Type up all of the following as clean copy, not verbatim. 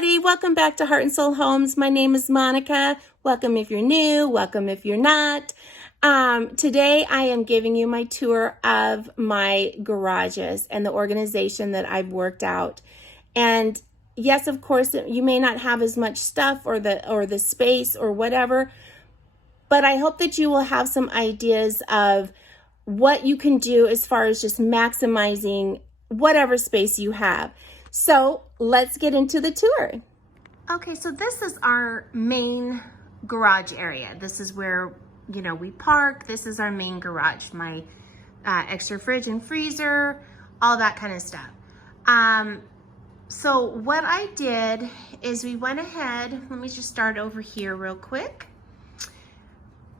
everybody. Welcome back to Heart and Soul Homes. My name is Monica. Welcome if you're new. Welcome if you're not. Today I am giving you my tour of my garages and the organization that I've worked out. And yes, of course, you may not have as much stuff or the space or whatever, but I hope that you will have some ideas of what you can do as far as just maximizing whatever space you have. So let's get into the tour. Okay, so this is our main garage area. This is where, we park. This is our main garage, my extra fridge and freezer, all that kind of stuff. So what I did is we went ahead, let me just start over here real quick.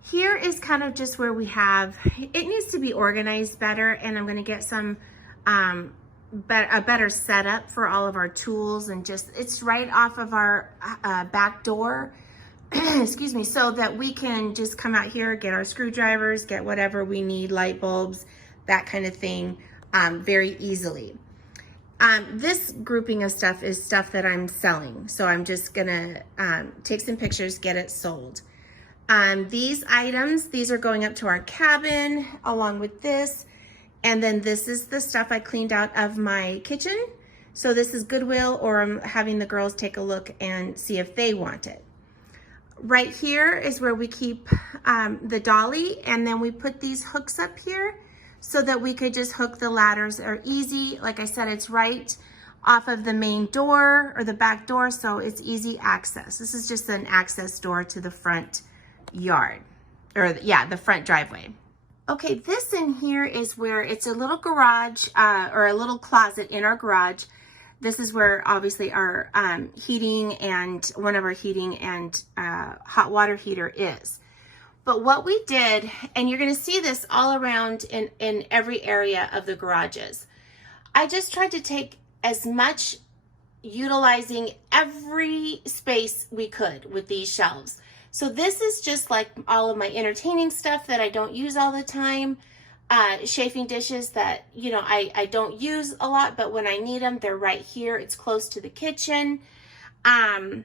Here is kind of just where we have, it needs to be organized better, and I'm gonna get some, a better setup for all of our tools, and just it's right off of our back door excuse me, so that we can just come out here, get our screwdrivers, get whatever we need, light bulbs, that kind of thing, very easily. This grouping of stuff is stuff that I'm selling, so I'm just gonna take some pictures, get it sold. These items, these are going up to our cabin along with this. And then this is the stuff I cleaned out of my kitchen. So this is Goodwill, or I'm having the girls take a look and see if they want it. Right here is where we keep the dolly, and then we put these hooks up here so that we could just hook the ladders. Are easy. Like I said, it's right off of the main door or the back door, so it's easy access. This is just an access door to the front yard, or yeah, the front driveway. Okay, this in here is where it's a little garage or a little closet in our garage. This is where obviously our heating and one of our heating and hot water heater is. But what we did, and you're gonna see this all around in every area of the garages, I just tried to take as much utilizing every space we could with these shelves. So this is just like all of my entertaining stuff that I don't use all the time, chafing dishes that, I don't use a lot, but when I need them, they're right here. It's close to the kitchen. In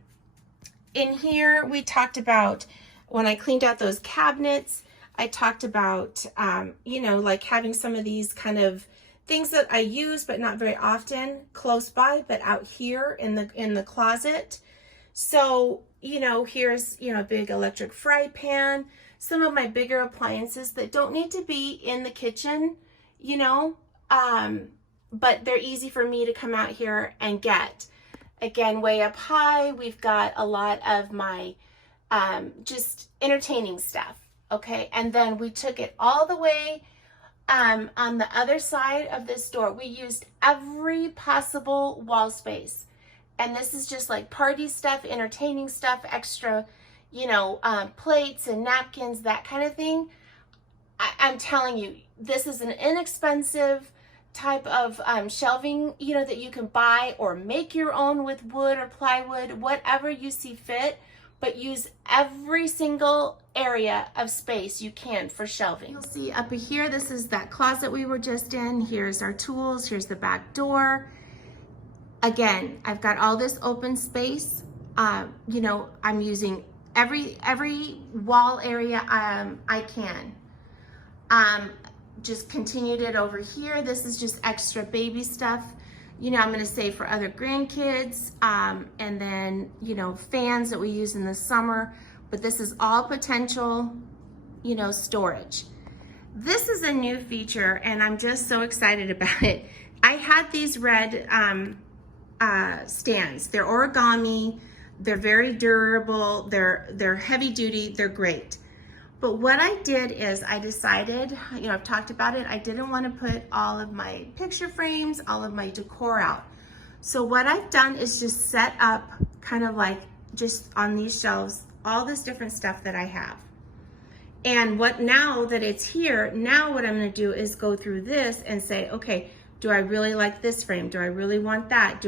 here, we talked about, when I cleaned out those cabinets, I talked about, like having some of these kind of things that I use, but not very often, close by, but out here in the closet. So, here's, a big electric fry pan, some of my bigger appliances that don't need to be in the kitchen, but they're easy for me to come out here and get. Again, way up high, we've got a lot of my just entertaining stuff, okay? And then we took it all the way on the other side of this door. We used every possible wall space. And this is just like party stuff, entertaining stuff, extra, plates and napkins, that kind of thing. I'm telling you, this is an inexpensive type of shelving, that you can buy or make your own with wood or plywood, whatever you see fit, but use every single area of space you can for shelving. You'll see up here, this is that closet we were just in. Here's our tools, here's the back door. Again, I've got all this open space. I'm using every wall area I can. Just continued it over here. This is just extra baby stuff. I'm gonna save for other grandkids. And then, fans that we use in the summer. But this is all potential, storage. This is a new feature, and I'm just so excited about it. I had these red stands. They're origami, they're very durable, they're heavy duty, they're great. But what I did is I decided, I've talked about it, I didn't want to put all of my picture frames, all of my decor out. So what I've done is just set up kind of like just on these shelves, all this different stuff that I have. And now that it's here, now what I'm going to do is go through this and say, okay, do I really like this frame? Do I really want that?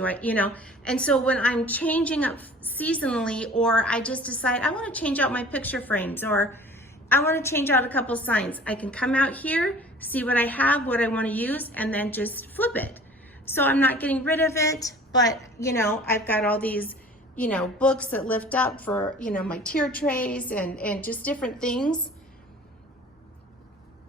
And so when I'm changing up seasonally, or I just decide I want to change out my picture frames, or I want to change out a couple signs, I can come out here, see what I have, what I want to use, and then just flip it. So I'm not getting rid of it, but I've got all these you know, books that lift up for, you know, my tier trays and just different things,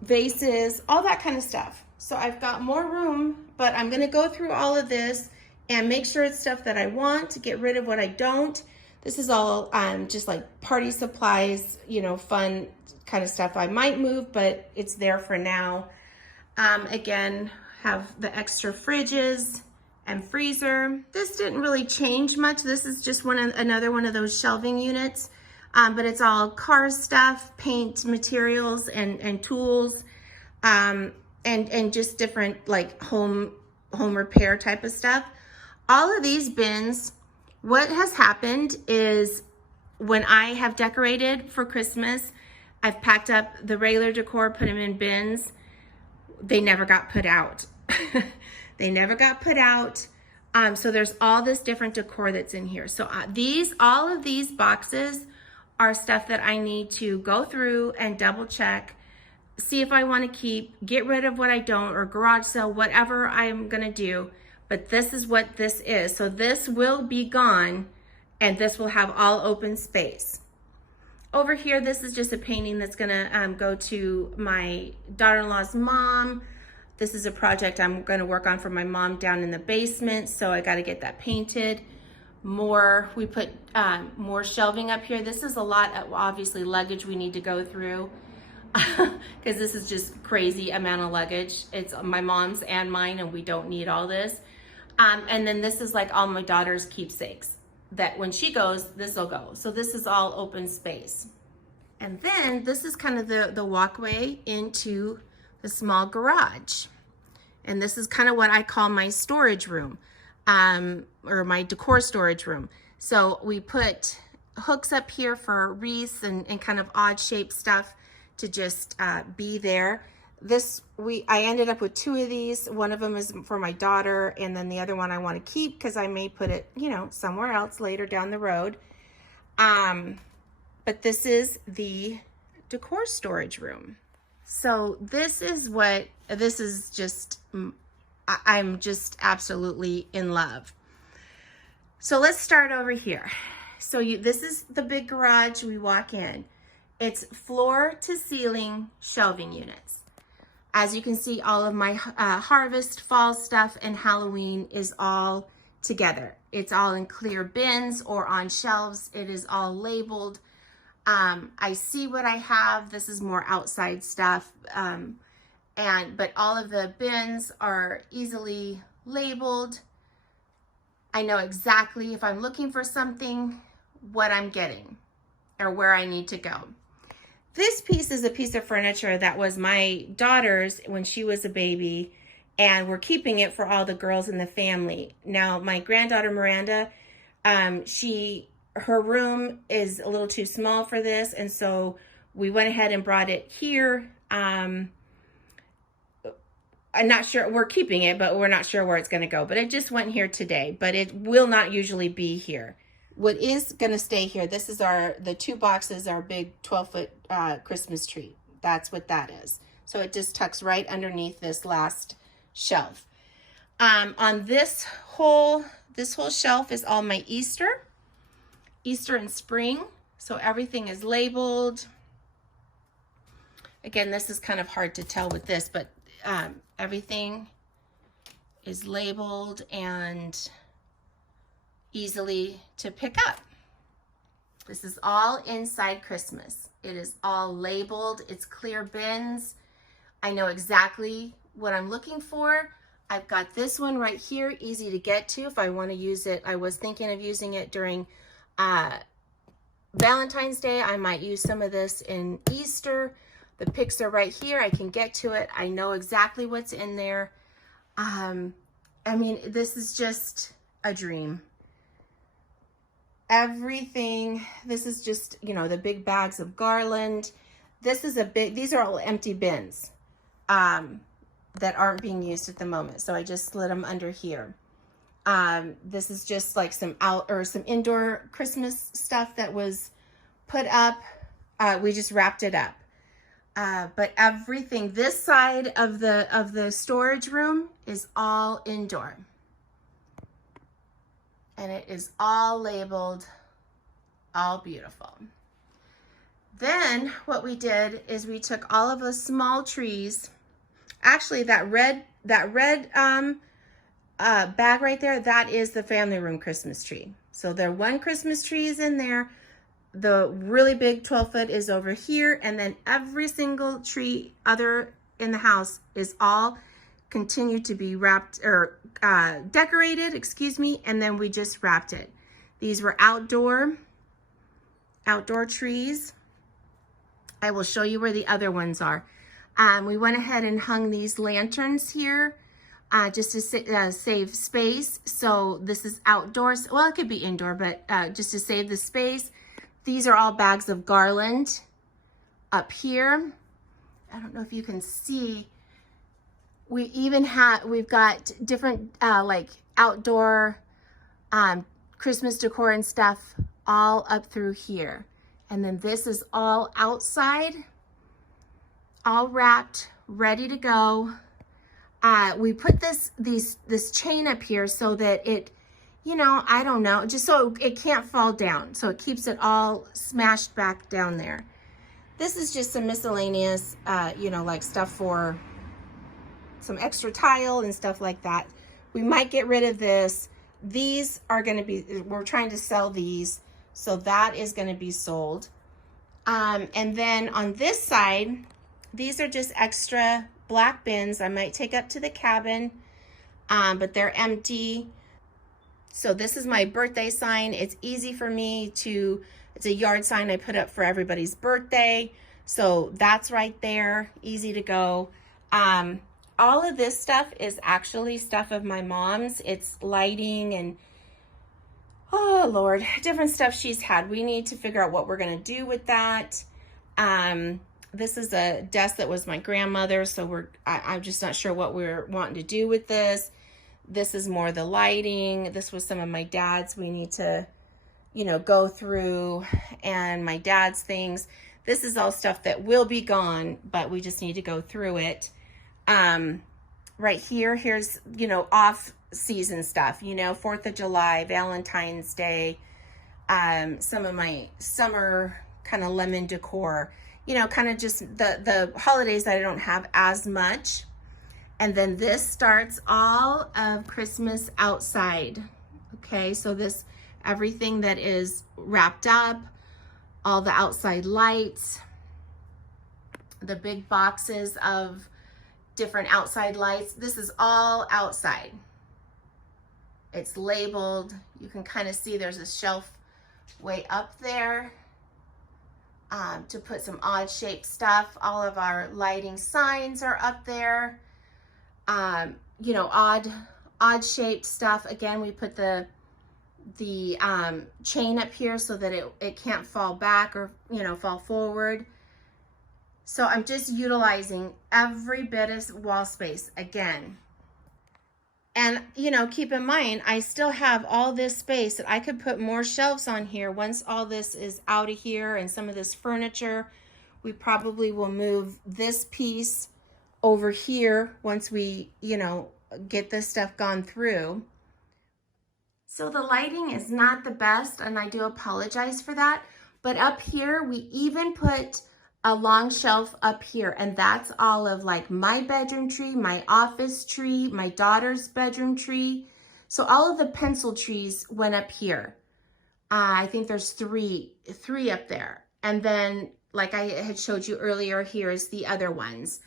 vases, all that kind of stuff. So I've got more room, but I'm going to go through all of this and make sure it's stuff that I want, to get rid of what I don't. This is all just like party supplies, you know, fun kind of stuff I might move, but it's there for now. Again, have the extra fridges and freezer. This didn't really change much. This is just another one of those shelving units, but it's all car stuff, paint materials and tools, and just different like home repair type of stuff. All of these bins, what has happened is when I have decorated for Christmas, I've packed up the regular decor, put them in bins. They never got put out. They never got put out. So there's all this different decor that's in here. So all of these boxes are stuff that I need to go through and double check, see if I want to keep, get rid of what I don't, or garage sale, whatever I'm gonna do. But this is what this is. So this will be gone, and this will have all open space. Over here, this is just a painting that's gonna go to my daughter-in-law's mom. This is a project I'm gonna work on for my mom down in the basement, so I gotta get that painted. We put more shelving up here. This is a lot of, obviously, luggage we need to go through, because this is just crazy amount of luggage. It's my mom's and mine, and we don't need all this. And then this is like all my daughter's keepsakes, that when she goes, this will go. So this is all open space. And then this is kind of the walkway into the small garage. And this is kind of what I call my storage room, or my decor storage room. So we put hooks up here for wreaths and kind of odd shaped stuff to just be there. I ended up with 2 of these. One of them is for my daughter, and then the other one I want to keep because I may put it, you know, somewhere else later down the road. But this is the decor storage room. So this is just, I'm just absolutely in love. So let's start over here. So this is the big garage we walk in. It's floor to ceiling shelving units. As you can see, all of my harvest, fall stuff, and Halloween is all together. It's all in clear bins or on shelves. It is all labeled. I see what I have. This is more outside stuff. But all of the bins are easily labeled. I know exactly if I'm looking for something, what I'm getting or where I need to go. This piece is a piece of furniture that was my daughter's when she was a baby, and we're keeping it for all the girls in the family. Now, my granddaughter Miranda, her room is a little too small for this, and so we went ahead and brought it here. I'm not sure, we're keeping it, but we're not sure where it's going to go. But it just went here today, but it will not usually be here. What is going to stay here, this is the 2 boxes, our big 12-foot Christmas tree. That's what that is. So it just tucks right underneath this last shelf. On this whole shelf is all my Easter and spring. So everything is labeled. Again, this is kind of hard to tell with this, but everything is labeled and easily to pick up. This is all inside Christmas. It is all labeled. It's clear bins. I know exactly what I'm looking for. I've got this one right here, easy to get to if I want to use it. I was thinking of using it during Valentine's Day. I might use some of this in Easter. The picks are right here. I can get to it. I know exactly what's in there. I mean, this is just a dream. Everything, this is just, you know, the big bags of garland. These are all empty bins that aren't being used at the moment. So I just slid them under here. This is just like some indoor Christmas stuff that was put up. We just wrapped it up. But everything, this side of the storage room is all indoor. And it is all labeled, all beautiful. Then what we did is we took all of the small trees. Actually, that red bag right there, that is the family room Christmas tree. So the one Christmas tree is in there. The really big 12-foot is over here. And then every single tree other in the house is all continued to be wrapped or decorated, excuse me. And then we just wrapped it. These were outdoor trees. I will show you where the other ones are. We went ahead and hung these lanterns here just to save space. So this is outdoors. Well, it could be indoor, but just to save the space. These are all bags of garland up here. I don't know if you can see. We've got different like outdoor Christmas decor and stuff all up through here. And then this is all outside, all wrapped, ready to go. We put this chain up here so that it, you know, I don't know, just so it can't fall down. So it keeps it all smashed back down there. This is just some miscellaneous, you know, like stuff for some extra tile and stuff like that. We might get rid of this. These are going to be, we're trying to sell these. So that is going to be sold. And then on this side, these are just extra black bins I might take up to the cabin, but they're empty. So this is my birthday sign. It's easy for me to, it's a yard sign I put up for everybody's birthday. So that's right there, easy to go. All of this stuff is actually stuff of my mom's. It's lighting and, oh Lord, different stuff she's had. We need to figure out what we're gonna do with that. This is a desk that was my grandmother's, so I'm just not sure what we're wanting to do with this. This is more the lighting. This was some of my dad's. We need to, you know, go through, and my dad's things. This is all stuff that will be gone, but we just need to go through it. Right here, here's, you know, off season stuff, you know, 4th of July, Valentine's Day, some of my summer kind of lemon decor, you know, kind of just the holidays that I don't have as much. And then this starts all of Christmas outside. Okay, so this, everything that is wrapped up, all the outside lights, the big boxes of different outside lights. This is all outside. It's labeled. You can kind of see there's a shelf way up there to put some odd shaped stuff. All of our lighting signs are up there. You know, odd shaped stuff. Again, we put the chain up here so that it can't fall back or, you know, fall forward. So I'm just utilizing every bit of wall space again. And, you know, keep in mind, I still have all this space that I could put more shelves on here. Once all this is out of here and some of this furniture, we probably will move this piece over here once we, you know, get this stuff gone through. So the lighting is not the best, and I do apologize for that. But up here, we even put a long shelf up here, and that's all of like my bedroom tree, my office tree, my daughter's bedroom tree. So all of the pencil trees went up here. I think there's three up there. And then, like I had showed you earlier, here's the other ones.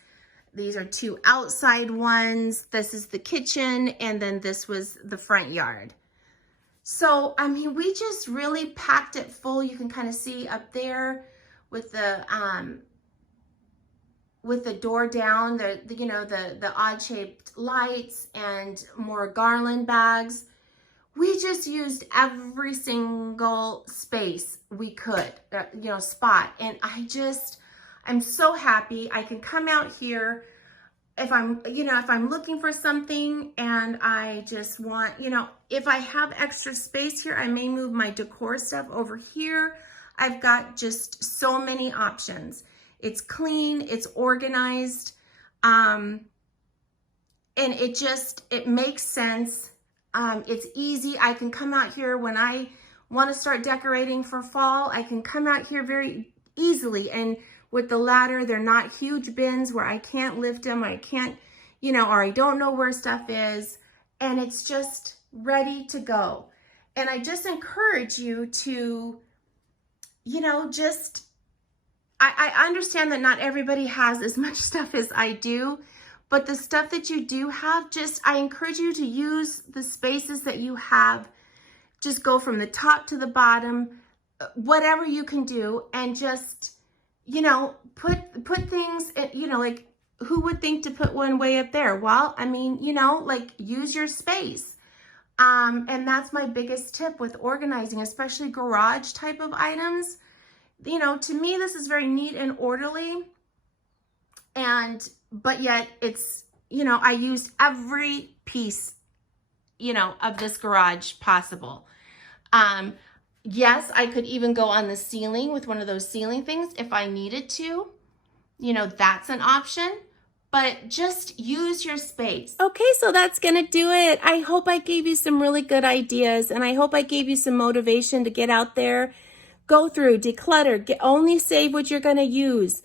These are 2 outside ones. This is the kitchen, and then this was the front yard. So, I mean, we just really packed it full. You can kind of see up there with the door down, you know, the odd shaped lights and more garland bags. We just used every single space we could, you know, spot. And I'm so happy. I can come out here if I'm looking for something and I just want, you know, if I have extra space here, I may move my decor stuff over here. I've got just so many options. It's clean, it's organized, and it makes sense. It's easy. I can come out here when I want to start decorating for fall. I can come out here very easily, and with the ladder, they're not huge bins where I can't lift them. I can't, you know, or I don't know where stuff is, and it's just ready to go. And I just encourage you to, you know, just, I understand that not everybody has as much stuff as I do, but the stuff that you do have, I encourage you to use the spaces that you have. Just go from the top to the bottom, whatever you can do, and just, you know, put things, you know, like, who would think to put one way up there? Well, I mean, you know, like, use your space. And that's my biggest tip with organizing, especially garage type of items. You know, to me, this is very neat and orderly, but yet it's, you know, I used every piece, you know, of this garage possible. Yes, I could even go on the ceiling with one of those ceiling things if I needed to. You know, that's an option, but just use your space. Okay, so that's gonna do it. I hope I gave you some really good ideas, and I hope I gave you some motivation to get out there, go through, declutter, only save what you're gonna use.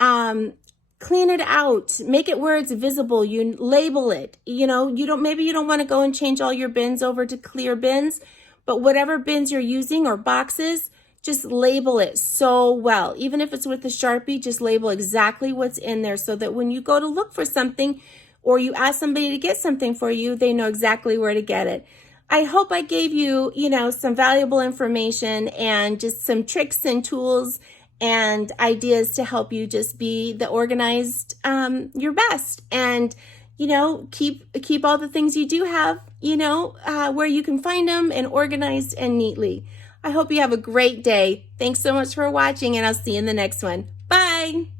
Clean it out, make it where it's visible, you label it. You know, maybe you don't wanna go and change all your bins over to clear bins, but whatever bins you're using or boxes, just label it so well. Even if it's with a Sharpie, just label exactly what's in there so that when you go to look for something or you ask somebody to get something for you, they know exactly where to get it. I hope I gave you, you know, some valuable information and just some tricks and tools and ideas to help you just be the organized, your best. And, you know, keep all the things you do have, you know, where you can find them and organized and neatly. I hope you have a great day. Thanks so much for watching, and I'll see you in the next one. Bye.